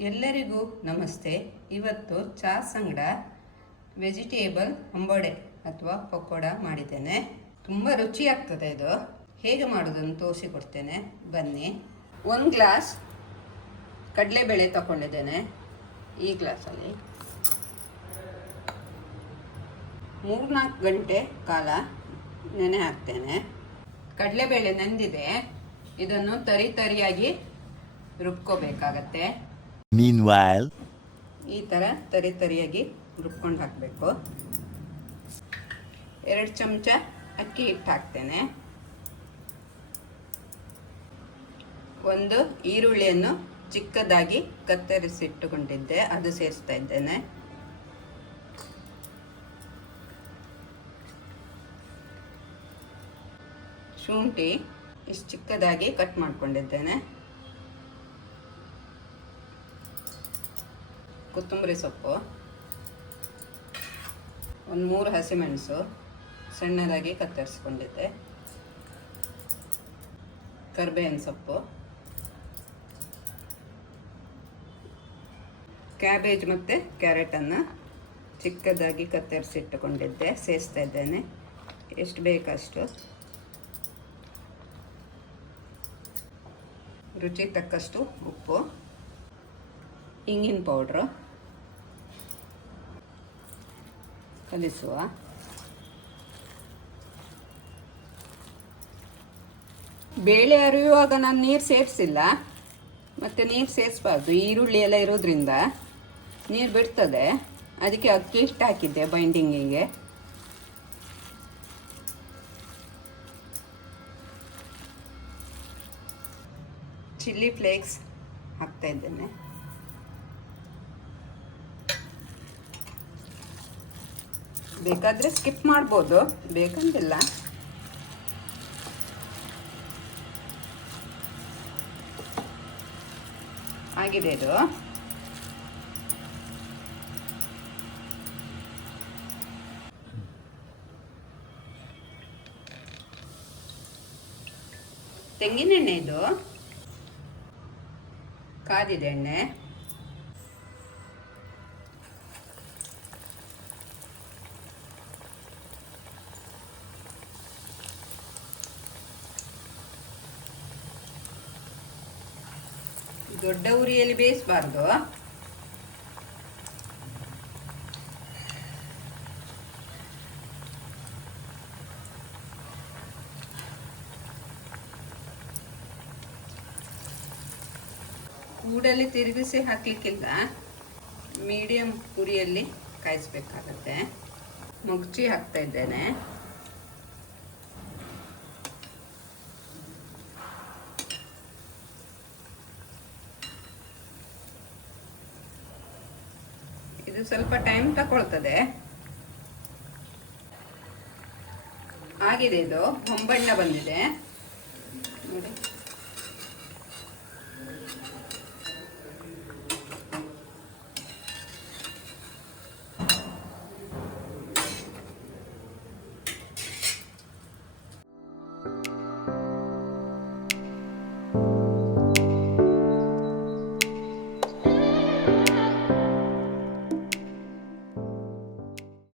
ಎಲ್ಲರಿಗೂ ನಮಸ್ತೆ. ಇವತ್ತು ಚಾ ಸಂಗಡ ವೆಜಿಟೇಬಲ್ ಅಂಬೊಡೆ ಅಥವಾ ಪಕೋಡ ಮಾಡಿದ್ದೇನೆ. ತುಂಬ ರುಚಿಯಾಗ್ತದೆ. ಇದು ಹೇಗೆ ಮಾಡೋದನ್ನು ತೋರಿಸಿಕೊಡ್ತೇನೆ, ಬನ್ನಿ. 1 ಗ್ಲಾಸ್ ಕಡಲೆಬೇಳೆ ತಗೊಂಡಿದ್ದೇನೆ. ಈ ಗ್ಲಾಸಲ್ಲಿ 3-4 ಗಂಟೆ ಕಾಲ ನೆನೆ ಹಾಕ್ತೇನೆ. ಕಡಲೆಬೇಳೆ ನೆಂದಿದೆ. ಇದನ್ನು ತರಿಯಾಗಿ ರುಬ್ಕೋಬೇಕಾಗತ್ತೆ. Meanwhile, ಈ ಥರ ತರಿಯಾಗಿ ರುಬ್ಕೊಂಡು ಹಾಕಬೇಕು. 2 ಚಮಚ ಅಕ್ಕಿ ಹಿಟ್ಟು ಹಾಕ್ತೇನೆ. 1 ಈರುಳ್ಳಿಯನ್ನು ಚಿಕ್ಕದಾಗಿ ಕತ್ತರಿಸಿಟ್ಟುಕೊಂಡಿದ್ದೆ, ಅದು ಸೇರಿಸ್ತಾ ಇದ್ದೇನೆ. ಶುಂಠಿ ಇಷ್ಟು ಚಿಕ್ಕದಾಗಿ ಕಟ್ ಮಾಡ್ಕೊಂಡಿದ್ದೇನೆ. ಕೊತ್ತಂಬರಿ ಸೊಪ್ಪು, 3 ಹಸಿಮೆಣಸು ಸಣ್ಣದಾಗಿ ಕತ್ತರಿಸ್ಕೊಂಡಿದ್ದೆ. ಕರಿಬೇವಿನ ಸೊಪ್ಪು, ಕ್ಯಾಬೇಜ್ ಮತ್ತು ಕ್ಯಾರೆಟನ್ನು ಚಿಕ್ಕದಾಗಿ ಕತ್ತರಿಸಿಟ್ಟುಕೊಂಡಿದ್ದೆ, ಸೇರಿಸ್ತಾ ಇದ್ದೇನೆ. ಎಷ್ಟು ಬೇಕಷ್ಟು. ರುಚಿ ತಕ್ಕಷ್ಟು ಉಪ್ಪು, ಇಂಗಿನ ಪೌಡ್ರು ಕಲಿಸುವ. ಬೇಳೆ ಅರಿಯುವಾಗ ನಾನು ನೀರು ಸೇರಿಸಿಲ್ಲ, ಮತ್ತು ನೀರು ಸೇರಿಸಬಾರ್ದು. ಈರುಳ್ಳಿ ಎಲ್ಲ ಇರೋದ್ರಿಂದ ನೀರು ಬಿಡ್ತದೆ. ಅದಕ್ಕೆ ಅಕ್ಕಿ ಹಿಟ್ಟು ಹಾಕಿದ್ದೆ ಬೈಂಡಿಂಗಿಗೆ. ಚಿಲ್ಲಿ ಫ್ಲೇಕ್ಸ್ ಹಾಕ್ತಾ ಇದ್ದೇನೆ. ಬೇಕಾದರೆ ಸ್ಕಿಪ್ ಮಾಡ್ಬೋದು, ಬೇಕಂತಿಲ್ಲ. ಆಗಿದೆ ಇದು. ತೆಂಗಿನೆಣ್ಣೆ ಇದು. ಕಾದಿದೆ ಎಣ್ಣೆ. ದೊಡ್ಡ ಉರಿಯಲ್ಲಿ ಬೇಯಿಸಬಾರ್ದು. ಕೂಡಲೇ ತಿರುಗಿಸಿ ಹಾಕಲಿಕ್ಕಿಲ್ಲ, ಮೀಡಿಯಂ ಉರಿಯಲ್ಲಿ ಕಾಯಿಸ್ಬೇಕಾಗತ್ತೆ. ಮುಗ್ಚಿ ಹಾಕ್ತಾ ಇದ್ದೇನೆ. ಇದು ಸ್ವಲ್ಪ ಟೈಮ್ ತಗೊಳ್ತದೆ. ಆಗಿದೆ, ಇದು ಹೊಂಬಣ್ಣ ಬಂದಿದೆ ನೋಡಿ.